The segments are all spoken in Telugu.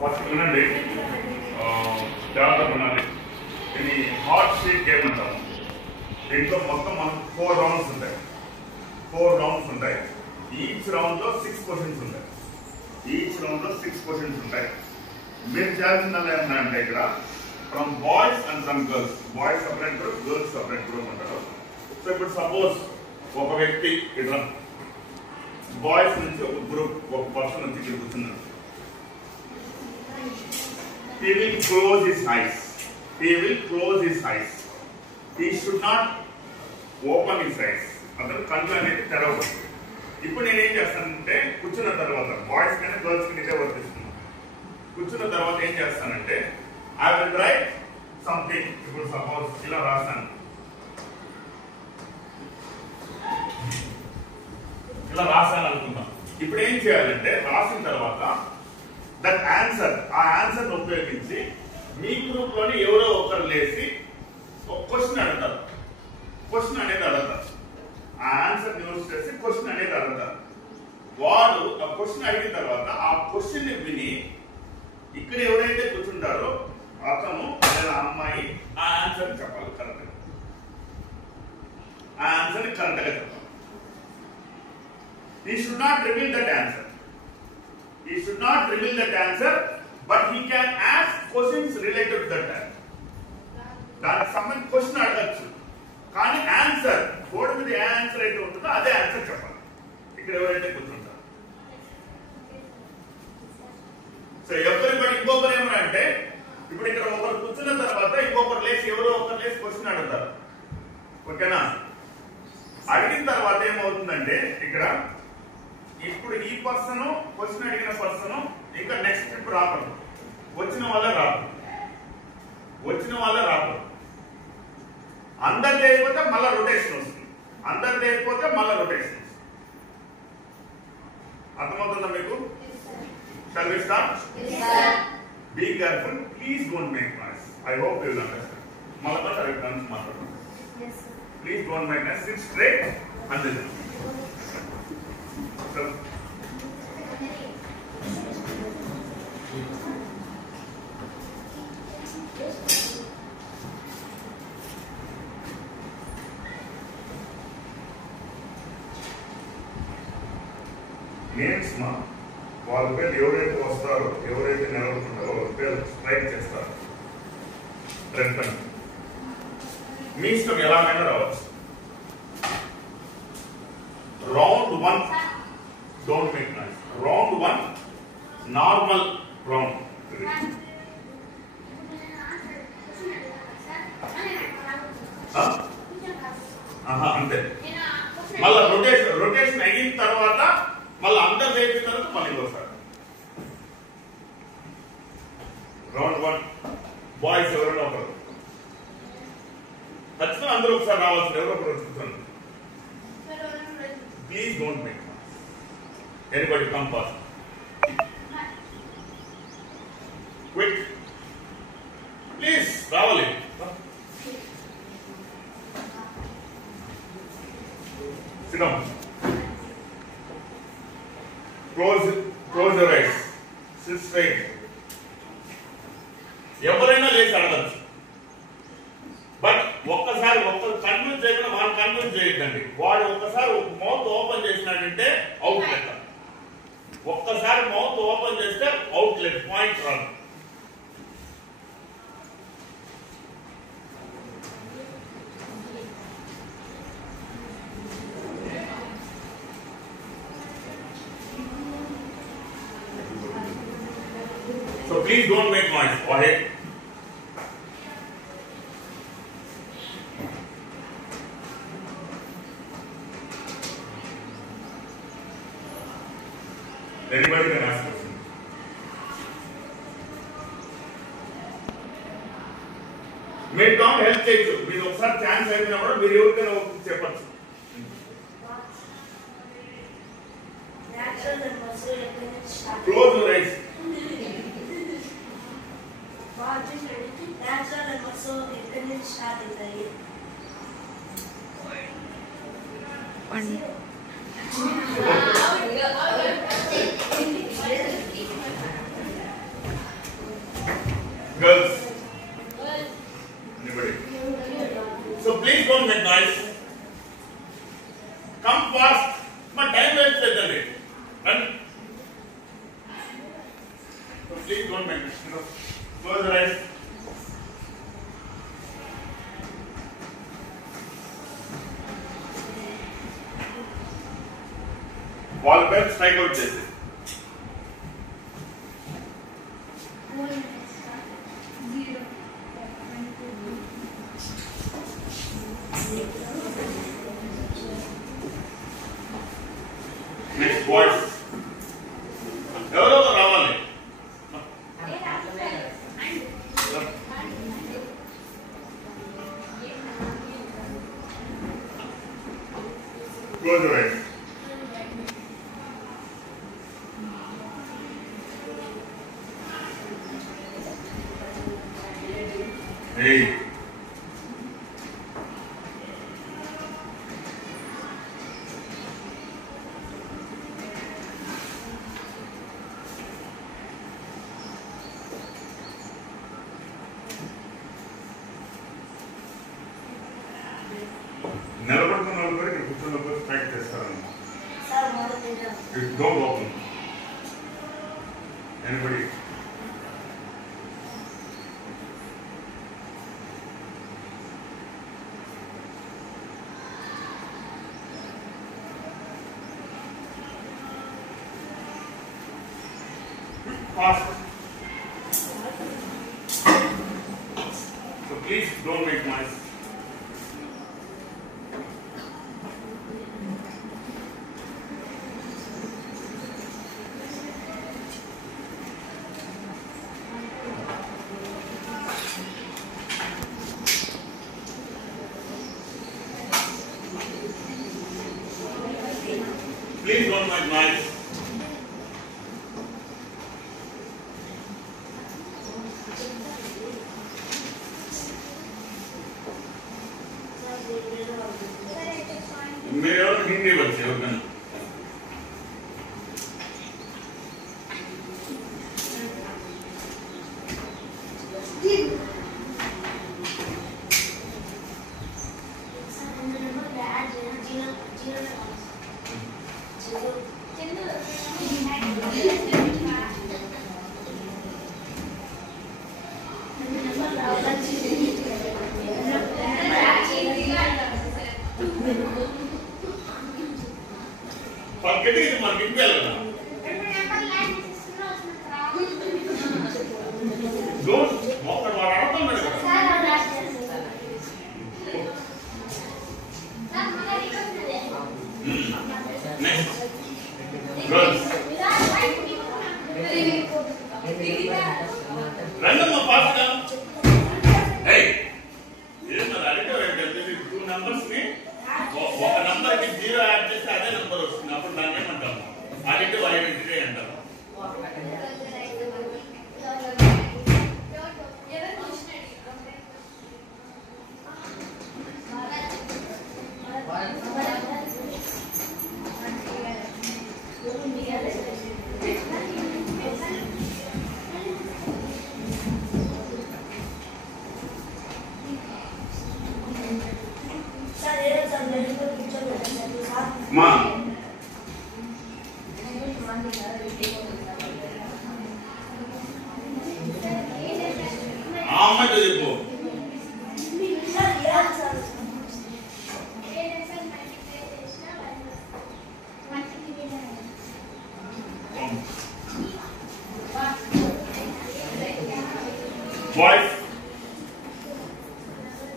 ఫస్ట్ వినండి, జాగ్రత్త వినాలి. ఇది హాట్ షీట్ గేమ్ అంటాము. దీంట్లో మొత్తం మనకు 4 రౌండ్స్ ఉంటాయి. 4 రౌండ్స్ ఉంటాయి. ఈచ్ రౌండ్ లో 6 క్వశ్చన్స్ ఉంటాయి. మీరు చేయాల్సిందల్లా ఏమన్నా ఇక్కడ from boys and from girls. Boys separate group, girls separate group అంటారు. సో ఇప్పుడు సపోజ్ ఒక వ్యక్తి ఇక్కడ బాయ్స్ నుంచి ఒక గ్రూప్, ఒక పర్సన్ నుంచి ఇక్కడ కూర్చున్నారు. He will close his eyes. He should not open his eyes. అతను కళ్ళు అనేది తెరవకూడదు. ఇప్పుడు నేనేం చేస్తానంటే కూర్చున్న తర్వాత బాయ్స్ కానీ గర్ల్స్ కి ఇదే వర్తిస్తున్నాను. కూర్చున్న తర్వాత ఏం చేస్తానంటే ఐ విల్ రైట్ సంథింగ్. ఇప్పుడు సపోజ్ ఇలా రాస్తాను, ఇలా రాసాను అనుకుందాం. ఇప్పుడు ఏం చేయాలంటే రాసిన తర్వాత దట్ ఆన్సర్, ఆ ఆన్సర్ ఉపయోగించి మీ గ్రూప్ లోని ఎవరో ఒకరు లేసి ఒక క్వశ్చన్ అడుగుతారు. ఆ ఆన్సర్ యూజ్ చేసి క్వశ్చన్ అనేది అడుగుతారు. వాడు ఆ క్వశ్చన్ అడిగిన తర్వాత ఆ క్వశ్చన్ ని విని ఇక్కడ ఎవరైతే కూర్చుంటారో అతను లేదా అమ్మాయి ఆ ఆన్సర్ చెప్పాలి. కరెక్ట్ ఆ ఆన్సర్ కరెక్ట్ గా చెప్పాలి. He should not reveal that answer, but he can ask questions related to that answer. దానికి సంబంధించి క్వశ్చన్ అడగచ్చు, కానీ ఆన్సర్ బోర్డు మీద ఏ ఆన్సర్ అయితే ఉంటుందో అదే ఆన్సర్ చెప్పాలి ఇక్కడ ఎవరైతే కూర్చుంటారు. సో ఎవరిబడి ఇంకొకరు ఏమన్నా అంటే ఇప్పుడు ఇక్కడ ఒకరు కూర్చున్న తర్వాత ఇంకొకరు లేచి ఎవరో ఒకరు లేచి క్వశ్చన్ అడుగుతారు. ఓకేనా? అడిగిన తర్వాత ఏమవుతుందంటే ఇక్కడ ఇప్పుడు ఈ పర్సన్ క్వశ్చన్ అడిగిన పర్సన్ ఇంకా నెక్స్ట్ ట్రిప్ రాకూడదు. వచ్చిన వాళ్ళే రాకూడదు. అందరిది అయిపోతే మళ్ళీ రొటేషన్ వస్తుంది. అర్థమవుతుందా మీకు? Shall we start? Be careful. Please don't make noise. I hope you will understand. మళ్ళీ కరెక్ట్ మాట్లాడండి. Please don't make noise. Sit straight and listen. Names మా వాళ్ళ పేరు ఎవరైతే వస్తారో, ఎవరైతే నిలబడుతుంటారో వాళ్ళ పేరు స్ట్రైక్ చేస్తారు. మీ ఇష్టం ఎలాగైనా రావచ్చు. Round 1 don't make noise. Round 1 normal round. అంతే. మళ్ళా రొటేషన్ అయిన తర్వాత మళ్ళీ అందరు అయిపోయిన తర్వాత మళ్ళీ వస్తారు. రౌండ్ 1 బాయ్స్ ఎవరైనా ఒకరు ఖచ్చితంగా అందరూ ఒకసారి రావాల్సింది. ఎవరో ఒకరు వచ్చుకుంటారు. Please don't make anybody come fast. Quick please రావాలి. Sit down. Close your eyes. Sit straight. ఎవరైనా లేచి అడగచ్చు. బట్ ఒక్కసారి కన్ఫ్యూజ్ చేయకుండా వాడు కన్ఫ్యూజ్ చేయొద్దండి. వాడు ఒక్కసారి మౌత్ ఓపెన్ చేసినాడంటే అవుట్ లెక్క. ఒక్కసారి మౌత్ ఓపెన్ చేస్తే అవుట్ లెక్క, పాయింట్ రాదు. So please don't make noise. Go ahead. Anybody can ask questions. మీరు కావాలి హెల్ప్ చేయొచ్చు. మీరు ఒకసారి ఛాన్స్ అయిపోయినప్పుడు మీరు ఎవరికైనా చెప్పచ్చు. Close your eyes. Girls. Anybody? So please don't make noise. Come fast. My time waste cheyandi. And so please don't make noise. Close your eyes. Ball per strike out chesi. Next boys. ఎవరో రావాలి. Close your eyes. Hey. నిలబడుతున్న వాళ్ళు కూడా ఇక్కడ కూర్చున్న వాళ్ళు స్ట్రైక్ చేస్తారన్న. Don't open. Anybody? Fast. So please don't make noise. Please don't make noise. मेरे और हिंदी बच्चे हो गए Forgetting the market well. Don't walk around. Next. Girls. Random or fast. Hey. This is not two numbers. ఒక నంబర్ కి 0 యాడ్ చేస్తే అదే నంబర్ వస్తుంది. అప్పుడు దాన్ని ఏమంటాము? అడిటివ్ ఐడెంటిటీ అంటారు. మా అమ్మాయి చెప్పు. Boys,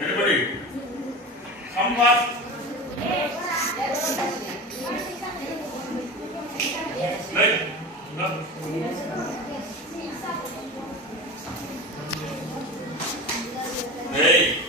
anybody? Come fast. Right? No. Hey.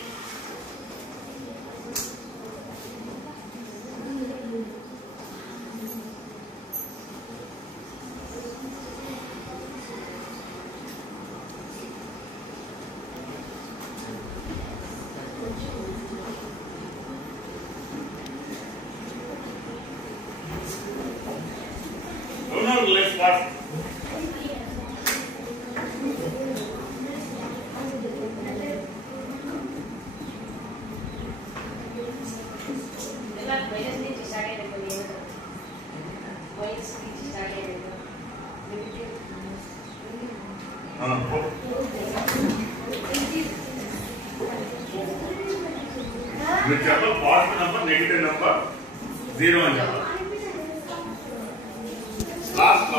Let's fast. మీరు చెప్పాలి పాజిటివ్ నెంబర్ నెగిటివ్ నెంబర్ 0 అని చెప్పాలి. లాస్ట్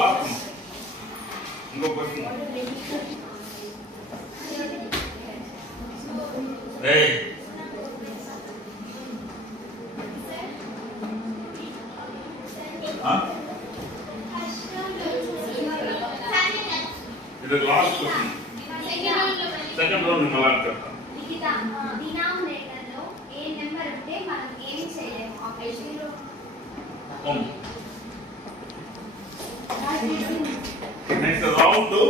ఇంకో క్వశ్చన్. ఇది లాస్ట్ క్వశ్చన్. సెకండ్ రౌండ్ మళ్ళీ చెప్తాను. డినామినేటర్లో ఏ నెంబర్ ఉంటే మనం ఏం చేయలేము. Next round to